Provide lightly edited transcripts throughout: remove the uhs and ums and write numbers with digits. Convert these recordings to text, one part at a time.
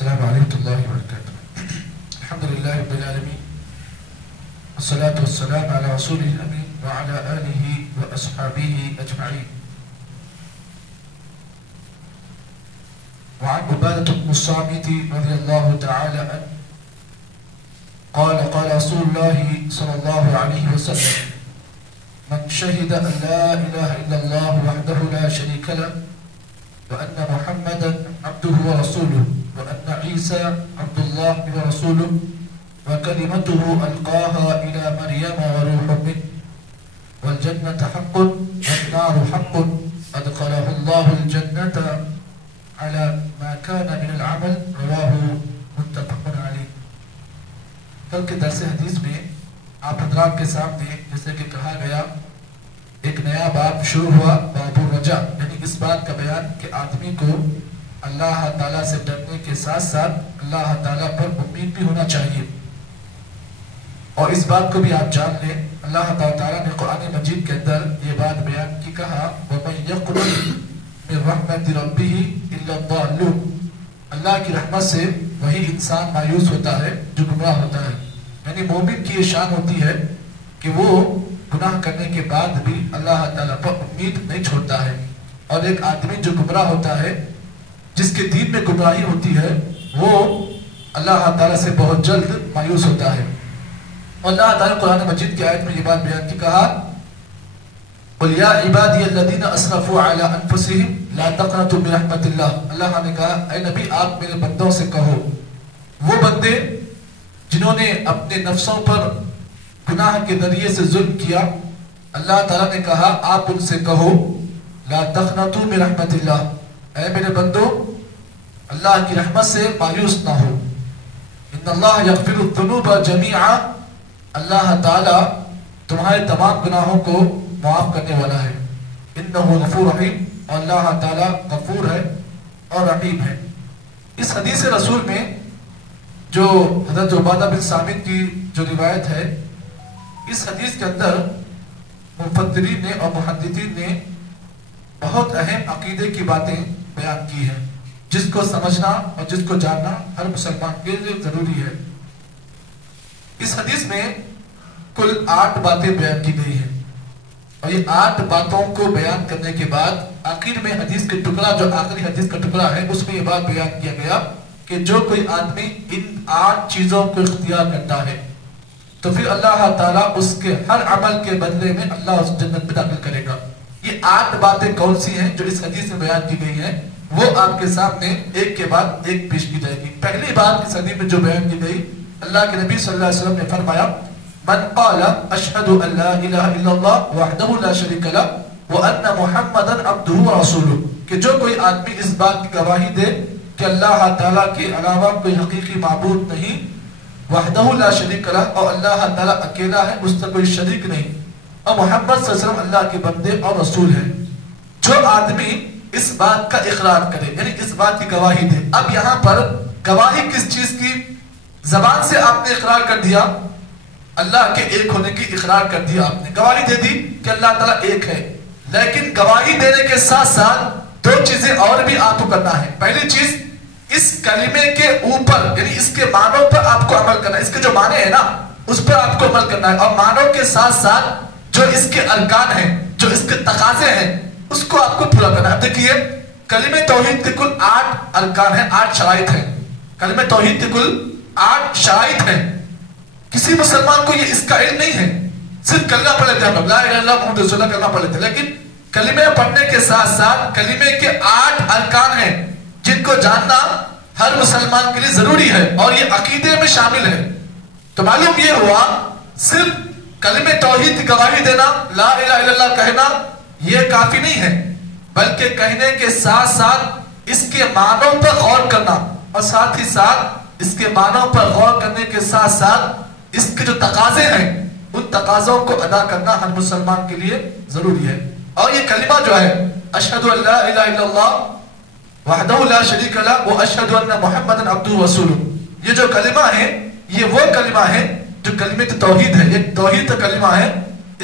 السلام عليكم الله وبركاته. الحمد لله رب العالمين، والصلاة والسلام على رسوله الأمين وعلى آله وأصحابه أجمعين. وعن عبادة بن الصامت رضي الله تعالى عنه قال قال رسول الله صلى الله عليه وسلم: من شهد أن لا إله إلا الله وحده لا شريك له وأن محمدا عبده ورسوله وأن عيسى عبد الله ورسوله وكلمته ألقاها إلى مريم وروح منه والجنة حق والنار حق أدخله الله الجنة على ما كان من العمل رواه متفق علیہ. کل کے درس حدیث میں آپ حضرات کے سامنے جیسے کہ کہا گیا ایک نیا باب شروع ہوا، باب الرجا، یعنی اس بات کا بیان کہ آدمی کو اللہ تعالیٰ سے ڈرنے کے ساتھ ساتھ اللہ تعالیٰ پر امید بھی ہونا چاہیے. اور اس بات کو بھی آپ جان لیں، اللہ تعالیٰ نے قرآن مجید کے اندر یہ بات بیان کی، کہا وَمَن يَقْنُطْ مِن رَحْمَتِ رَبِّهِ إِلَّا الضَّالُّونَ، اللہ کی رحمت سے وہی انسان مایوس ہوتا ہے جو گمراہ ہوتا ہے. یعنی مومن کی یہ شان ہوتی ہے کہ وہ گناہ کرنے کے بعد بھی اللہ تعالیٰ پر امید نہیں چھوڑتا ہے. اور ایک آدمی جو گمراہ ہوتا ہے، جس کے دین میں گمراہی ہوتی ہے، وہ اللہ تعالیٰ سے بہت جلد مایوس ہوتا ہے. اور اللہ تعالیٰ قرآن مجید کی آیت میں یہ بات بیان کی، کہا قُلْ يَا عِبَادِيَ الَّذِينَ أَسْرَفُوا عَلَىٰ أَنفُسِهِمْ لَا تَقْنَطُوا مِن رَحْمَتِ اللَّهِ. اللہ نے کہا اے نبی آپ میرے بندوں سے کہو، وہ بندے جنہوں نے اپنے نفسوں پر گناہ کے ذریعے سے ظلم کیا، اللہ تعالیٰ نے کہا آپ ان سے کہو لا تقنطوا من رحمت اللہ، اے میرے بندو اللہ کی رحمت سے مایوس نہ ہو. ان اللہ یغفر الذنوب جمیعا، اللہ تعالیٰ تمہارے تمام گناہوں کو معاف کرنے والا ہے. انہ غفور رحیم، اور اللہ تعالیٰ غفور ہے اور رحیم ہے. اس حدیث رسول میں جو حضرت عبادہ بن صامت کی جو روایت ہے، اس حدیث کے اندر مفسرین نے اور محدثین نے بہت اہم عقیدے کی باتیں بیان کی ہیں، جس کو سمجھنا اور جس کو جاننا ہر مسلمان کے لیے ضروری ہے. اس حدیث میں کل 8 باتیں بیان کی گئی ہیں، اور یہ 8 باتوں کو بیان کرنے کے بعد آخر میں حدیث کے ٹکڑا، جو آخری حدیث کا ٹکڑا ہے، اس میں یہ بات بیان کیا گیا کہ جو کوئی آدمی ان 8 چیزوں کو اختیار کرتا ہے تو پھر اللہ تعالیٰ اس کے ہر عمل کے بدلے میں اللہ اس جنت میں داخل کرے گا. یہ 8 باتیں کون سی ہیں جو اس حدیث میں بیان کی گئی ہیں، وہ آپ کے سامنے ایک کے بعد ایک پیش کی جائے گی. پہلی بات اس حدیث میں جو بیان کی گئی، اللہ کے نبی صلی اللہ علیہ وسلم نے فرمایا من قال اشہد ان لا الہ الا اللہ وحدہ لا شریک لہ وان محمدا عبدہ ورسولہ، کہ جو کوئی آدمی اس بات کی گواہی دے کہ اللہ تعالیٰ کے علاوہ کوئی حقیقی معبود نہیں، وحدہ لا شریک لہ، اور اللہ تعالیٰ اکیلا ہے، اس سے کوئی شریک نہیں، اور محمد صلی اللہ علیہ وسلم اللہ کے بندے اور رسول ہے. جو آدمی اس بات کا اقرار کرے، یعنی اس بات کی گواہی دے. اب یہاں پر گواہی کس چیز کی؟ زبان سے آپ نے اقرار کر دیا، اللہ کے ایک ہونے کی اقرار کر دیا، آپ نے گواہی دے دی کہ اللہ تعالیٰ ایک ہے. لیکن گواہی دینے کے ساتھ ساتھ 2 چیزیں اور بھی آپ کو کرنا ہے. پہلی چیز، اس کلمے کے اوپر یعنی اس کے معنوں پر آپ کو عمل کرنا ہے. اس کے جو معنی ہے نا، اس پر آپ کو عمل کرنا ہے، اور معنوں کے ساتھ ساتھ جو اس کے ارکان ہیں، جو اس کے تقاضے ہیں، اس کو آپ کو پورا کرنا ہے. دیکھیے کلمہ توحید کے کل 8 ارکان ہیں، 8 شرائط ہیں. کلمہ توحید کے کل 8 شرائط ہیں. کسی مسلمان کو یہ اس کا علم نہیں ہے. صرف کلمہ پڑھ لیتے ہیں، ہم لا الہ الا اللہ محمد رسول اللہ کلمہ پڑھ لیتے ہیں، لیکن کلمہ پڑھنے کے ساتھ ساتھ کلمے کے 8 ارکان ہیں جن کو جاننا ہر مسلمان کے لیے ضروری ہے، اور یہ عقیدے میں شامل ہے. تو معلوم یہ ہوا صرف کلمہ توحید کی گواہی دینا، لا الہ الا اللہ کہنا، یہ کافی نہیں ہے، بلکہ کہنے کے ساتھ ساتھ اس کے معنوں پر غور کرنا، اور ساتھ ہی ساتھ اس کے معنوں پر غور کرنے کے ساتھ ساتھ اس کے جو تقاضے ہیں ان تقاضوں کو ادا کرنا ہر مسلمان کے لیے ضروری ہے. اور یہ کلمہ جو ہے اشہد ان لا الہ الا اللہ وحدہ لا شریک لہ واشہد ان محمدا عبدہ ورسولہ، یہ جو کلمہ ہے یہ وہ کلمہ ہے جو کلمہ توحید ہے. یہ توحید کا کلمہ ہے،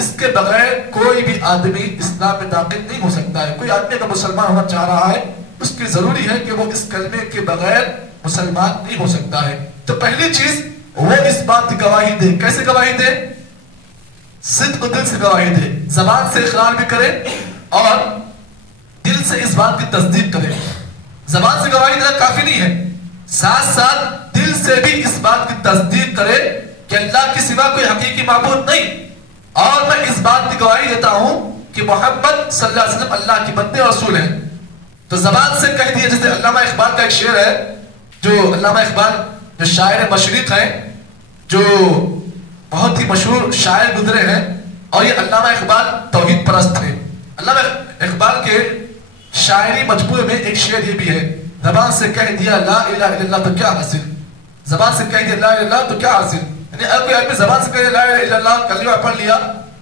اس کے بغیر کوئی بھی آدمی اسلام میں داخل نہیں ہو سکتا ہے. کوئی آدمی اگر مسلمان ہونا چاہ رہا ہے، اس کی ضروری ہے کہ وہ اس کلمے کے بغیر مسلمان نہیں ہو سکتا ہے۔ تو پہلی چیز وہ اس بات کی گواہی دے، کیسے گواہی دے؟ صدق و دل سے گواہی دے، زبان سے اقرار بھی کرے اور دل سے اس بات کی تصدیق کرے۔ زبان سے گواہی دینا کافی نہیں ہے، ساتھ ساتھ دل سے بھی اس بات کی تصدیق کرے کہ اللہ کے سوا کوئی حقیقی معبود نہیں، اور میں اس بات کی گواہی دیتا ہوں کہ محمد صلی اللہ علیہ وسلم اللہ کے بندے اور رسول ہیں۔ تو زبان سے کہہ دیا، جیسے علامہ اقبال کا ایک شعر ہے، جو علامہ اقبال جو شاعر مشرق ہیں، جو بہت ہی مشہور شاعر گزرے ہیں، اور یہ علامہ اقبال توحید پرست تھے۔ علامہ اقبال کے شاعری مجموعے میں ایک شعر یہ بھی ہے، زبان سے کہہ دیا لا الہ الا اللہ تو کیا حاصل، زبان سے کہہ دیا لا الہ الا اللہ تو کیا حاصل، یعنی اگر کوئی آدمی زبان سے کہہ دیا لا الہ الا اللہ، کلمہ پڑھ لیا،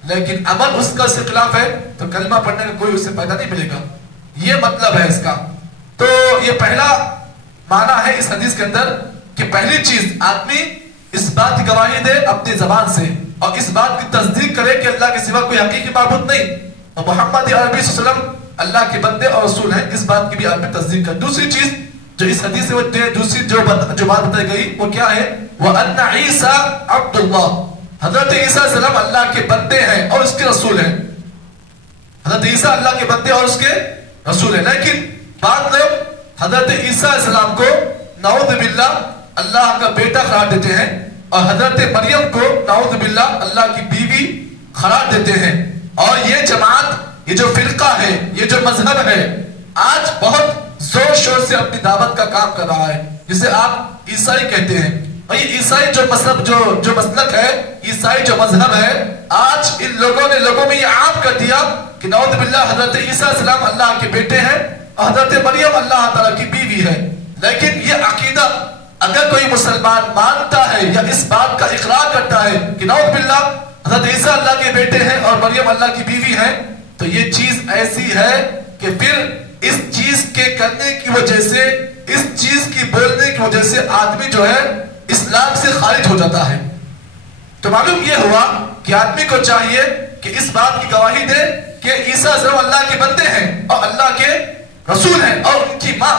لیکن عمل اس کا اس کے خلاف ہے، تو کلمہ پڑھنے کا کوئی اسے فائدہ نہیں ملے گا۔ یہ مطلب ہے اس کا۔ تو یہ پہلا معنی ہے اس حدیث کے اندر کہ پہلی چیز آدمی اس بات کی گواہی دے اپنی زبان سے، اور اس بات کی تصدیق کرے کہ اللہ کے سوا کوئی حقیقی معبود نہیں، اور محمد عربی صلی اللہ علیہ وسلم اللہ کے بندے اور رسول ہیں، اس بات کی بھی آدمی تصدیق کرے۔ دوسری چیز جو اس حدیث سے دوسری جو بات بتائی گئی وہ کیا ہے؟ وَأَنَّ عِيسَىٰ عَبْدُ اللَّهِ، حضرت عیسیٰ علیہ السلام اللہ کے بندے ہیں اور اس کے رسول ہیں۔ حضرت عیسیٰ اللہ کے بندے اور اس کے رسول ہیں، لیکن بعض لوگ حضرت عیسیٰ علیہ السلام کو نعوذ باللہ اللہ کا بیٹا قرار دیتے ہیں، اور حضرت مریم کو نعوذ باللہ اللہ کی بیوی قرار دیتے ہیں۔ اور یہ جماعت، یہ جو فرقہ ہے، یہ جو مذہب ہے، آج بہت زور شور سے اپنی دعوت کا کام کر رہا ہے، جسے آپ عیسائی کہتے ہیں۔ اور یہ عیسائی جو مذہب جو مسلک ہے، عیسائی جو مذہب ہے، آج ان لوگوں میں یہ عام کر دیا کہ نعوذ باللہ حضرت عیسیٰ علیہ السلام اللہ کے بیٹے ہیں اور حضرت مریم اللہ تعالیٰ کی بیوی ہے۔ لیکن یہ عقیدہ اگر کوئی مسلمان مانتا ہے یا اس بات کا اقرار کرتا ہے کہ نعوذ باللہ حضرت عیسیٰ اللہ کے بیٹے ہیں اور مریم اللہ کی بیوی ہیں، تو یہ چیز ایسی ہے کہ پھر اس چیز کے کرنے کی وجہ سے، اس چیز کی بولنے کی وجہ سے آدمی جو ہے اسلام سے خارج ہو جاتا ہے۔ تو معلوم یہ ہوا کہ آدمی کو چاہیے کہ اس بات کی گواہی دے کہ عیسیٰ علیہ السلام اللہ کے بندے ہیں اور اللہ کے رسول ہیں، اور ان کی ماں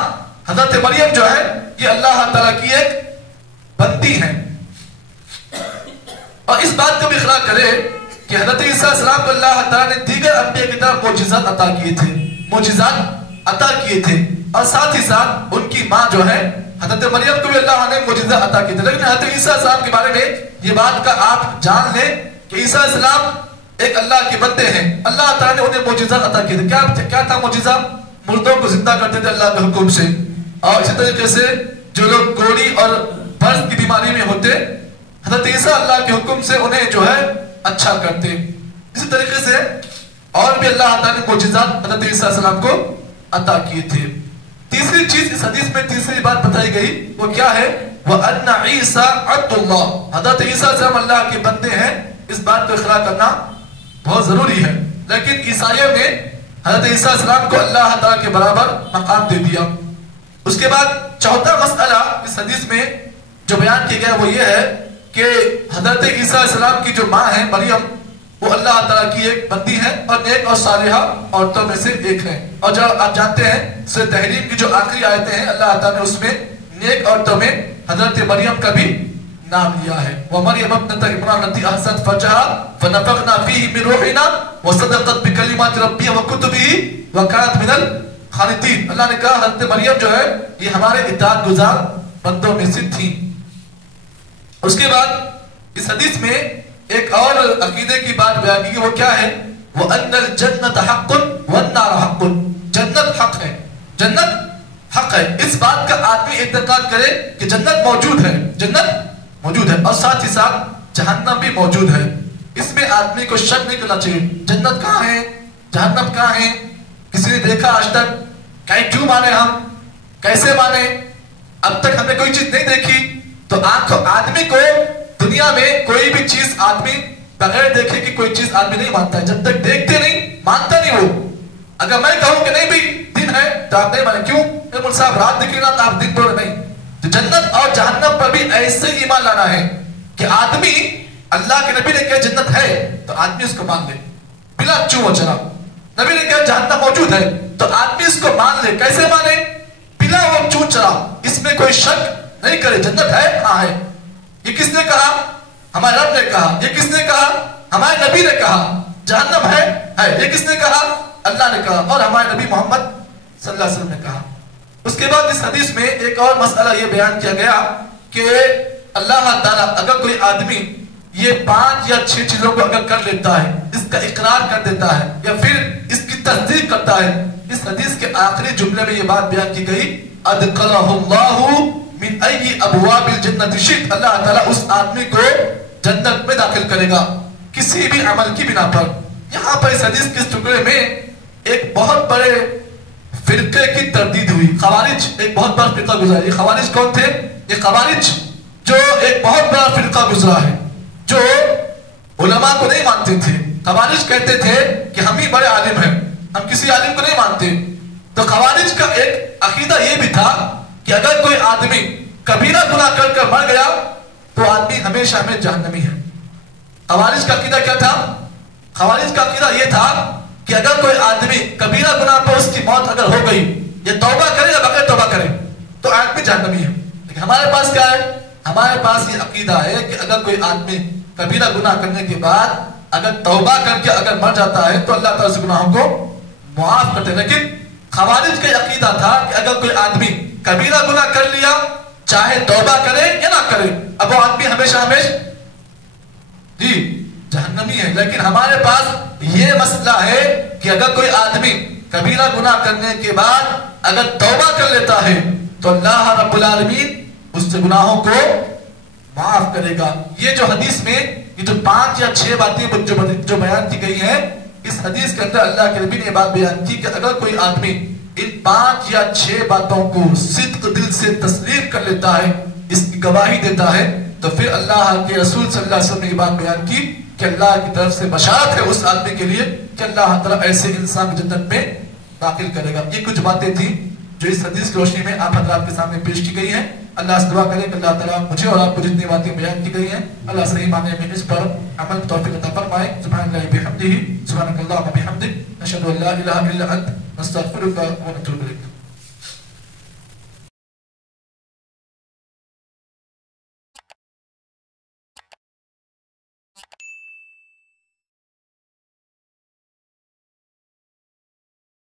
حضرت مریم جو ہے یہ اللہ تعالیٰ کی ایک بندی ہے۔ اور اس بات کو بھی اقرار کرے کہ حضرت عیسیٰ علیہ السلام کو اللہ تعالیٰ نے دیگر انبیاء کی طرح معجزات عطا کیے تھے، معجزات عطا کیے تھے، اور ساتھ ہی ساتھ ان کی ماں جو ہے حضرت مریم کو بھی اللہ نے معجزات عطا کیے تھے۔ لیکن حضرت عیسیٰ علیہ السلام کے بارے میں یہ بات کا آپ جان لیں کہ عیسیٰ علیہ السلام ایک اللہ کے بندے ہیں، اللہ تعالیٰ نے انہیں معجزات عطا کیے تھے۔ کیا تھا معجزہ؟ مردوں کو زندہ کرتے تھے اللہ کے حکم سے، اور اسی طریقے سے جو لوگ کوڑی اور برس کی بیماری میں ہوتے، حضرت عیسیٰ اللہ کے حکم سے انہیں جو ہے اچھا کرتے۔ اسی طریقے سے اور بھی اللہ تعالیٰ نے معجزات حضرت عیسیٰ علیہ السلام کو عطا کیے تھے۔ تیسری چیز اس حدیث میں تیسری بات بتائی گئی وہ کیا ہے؟ وَأَنَّ عِيسَىٰ عَبْدُ اللَّهِ، حضرت عیسیٰ علیہ السلام اللہ کے بندے ہیں۔ اس بات کو اقرار کرنا بہت ضروری ہے، لیکن عیسائیوں نے حضرت عیسیٰ علیہ السلام کو اللہ تعالیٰ کے برابر مقام دے دیا۔ اس کے بعد چوتھا مسئلہ اس حدیث میں جو بیان کیا گیا وہ یہ ہے کہ حضرت عیسیٰ علیہ السلام کی جو ماں ہے مریم، وہ اللہ تعالیٰ کی ایک بندی ہے اور نیک اور صالحہ عورتوں میں سے ایک ہے۔ اور جب آپ جانتے ہیں سورۃ تحریم کی جو آخری آیتیں ہیں، اللہ تعالیٰ نے اس میں نیک عورتوں میں حضرت مریم کا بھی نام لیا ہے۔ وَمَرْيَمَ ابْنَتَ عِمْرَانَ الَّتِي أَحْصَنَتْ فَرْجَهَا فَنَفَخْنَا فِيهِ مِنْ رُوحِنَا وَصَدَّقَتْ بِكَلِمَاتِ رَبِّهَا وَكُتُبِهِ وَكَانَتْ مِنَ الْقَانِتِينَ۔ اللہ نے کہا حضرت مریم جو ہے یہ ہمارے اطاعت گزار بندوں میں سے تھی۔ اس کے بعد اس حدیث میں ایک اور عقیدے کی بات بیان کی وہ کیا ہے؟ وَأَنَّ الْجَنَّةَ حَقٌّ وَالنَّارُ حَقٌّ، جنت حق ہے، جنت حق ہے۔ اس بات کا آدمی اعتقاد کرے کہ جنت موجود ہے، جنت موجود ہے، اور ساتھ ہی ساتھ جہنم بھی موجود ہے۔ اس میں آدمی کو شک نہیں کرنا چاہیے جنت کہاں ہے، جہنم کہاں ہے، کسی نے دیکھا آج تک؟ کیوں مانے ہم، کیسے مانے؟ اب تک ہم نے کوئی چیز نہیں دیکھی۔ تو آدمی کو دنیا میں کوئی بھی چیز آدمی بغیر دیکھے کہ کوئی چیز آدمی نہیں مانتا ہے، جب تک دیکھتے نہیں مانتا نہیں وہ۔ اگر میں کہوں کہ نہیں بھی دن ہے تو آپ نہیں مانے، کیوں؟ مول صاحب رات دکھے نا تو آپ دن بول نہیں۔ تو جنت اور جہنم پر بھی ایسے ہی ایمان لانا ہے کہ آدمی، اللہ کے نبی نے کہا جنت ہے تو آدمی اس کو مان لے بلا چوں چلا، نبی نے کہا جہنم موجود ہے تو آدمی اس کو مان لے۔ کیسے مانے؟ بلا وہ چوں چلا، اس میں کوئی شک کرے جنت ہے؟ ہاں ہے. یہ کس نے کہا؟ ہمارے رب نے کہا. یہ کس نے کہا؟ ہمارے نبی نے کہا. جہنم ہے؟ یہ کس نے کہا؟ اللہ نے کہا اور ہمارے نبی محمد صلی اللہ علیہ وسلم نے کہا. اس کے بعد اس حدیث میں ایک اور مسئلہ یہ بیان کیا گیا کہ اللہ تعالیٰ اگر کوئی آدمی یہ 5 یا 6 چیزوں کو اگر کر لیتا ہے, اس کا اقرار کر دیتا ہے یا پھر اس کی تصدیق کرتا ہے, اس حدیث کے آخری جملے میں یہ بات بیان کی گئی ادخلہ اللہ من ای ابواب الجنت شئت, اللہ تعالیٰ اس آدمی کو جنت میں داخل کرے گا کسی بھی عمل کی بنا پر. یہاں پر اس حدیث کے ٹکڑے میں ایک بہت بڑے فرقے کی تردید ہوئی. خوارج ایک بہت بڑا فرقہ گزرا. یہ خوارج کون تھے؟ یہ خوارج جو ایک بہت بڑا فرقہ گزرا ہے, جو علماء کو نہیں مانتے تھے. خوارج کہتے تھے کہ ہم ہی بڑے عالم ہیں, ہم کسی عالم کو نہیں مانتے. تو خوارج کا ایک عقیدہ یہ بھی تھا کہ اگر کوئی آدمی کبیرہ گناہ کر کر مر گیا تو آدمی ہمیشہ ہمیں جہنمی ہے. خوارج کا عقیدہ کیا تھا؟ خوارج کا عقیدہ یہ تھا کہ اگر کوئی آدمی کبیرہ گناہ پر اس کی موت اگر ہو گئی, یہ توبہ کرے یا بغیر توبہ کرے, تو آدمی جہنمی ہے. لیکن ہمارے پاس کیا ہے؟ ہمارے پاس یہ عقیدہ ہے کہ اگر کوئی آدمی کبیرہ گناہ کرنے کے بعد اگر توبہ کر کے اگر مر جاتا ہے تو اللہ تعالیٰ اس گناہوں کو معاف کرتے ہیں. لیکن خوارج کا عقیدہ تھا کہ اگر کوئی آدمی کبیرہ گناہ کر لیا, چاہے توبہ کرے یا نہ کرے, اب وہ آدمی ہمیشہ جی جہنمی ہے. لیکن ہمارے پاس یہ مسئلہ ہے کہ اگر کوئی آدمی کبیرہ گناہ کرنے کے بعد اگر توبہ کر لیتا ہے تو اللہ رب العالمین اس سے گناہوں کو معاف کرے گا. یہ جو حدیث میں یہ جو 5 یا 6 باتیں جو بیان کی گئی ہیں, اس حدیث کے اندر اللہ کے نبی نے بات بیان کی کہ اگر کوئی آدمی ان 5 یا 6 باتوں کو صدق دل سے تسلیم کر لیتا ہے, اس کی گواہی دیتا ہے, تو پھر اللہ کے رسول صلی اللہ علیہ وسلم نے یہ بات بیان کی کہ اللہ کی طرف سے بشارت ہے اس آدمی کے لیے کہ اللہ تعالیٰ ایسے انسان کو جنت میں داخل کرے گا. یہ کچھ باتیں تھیں جو اس حدیث کی روشنی میں آپ حضرات کے سامنے پیش کی گئی ہیں. اللہ سے دعا کریں کہ اللہ تعالیٰ مجھے اور آپ کو جتنی باتیں بیان کی گئی ہیں اللہ صحیح معنی میں اس پر عمل کی توفیق عطا فرمائے. سبحان اللہ بحمدہ, سبحانک اللہم بحمدک, نشہد ان لا الہ الا انت, نستغفرک و نتوب الیک.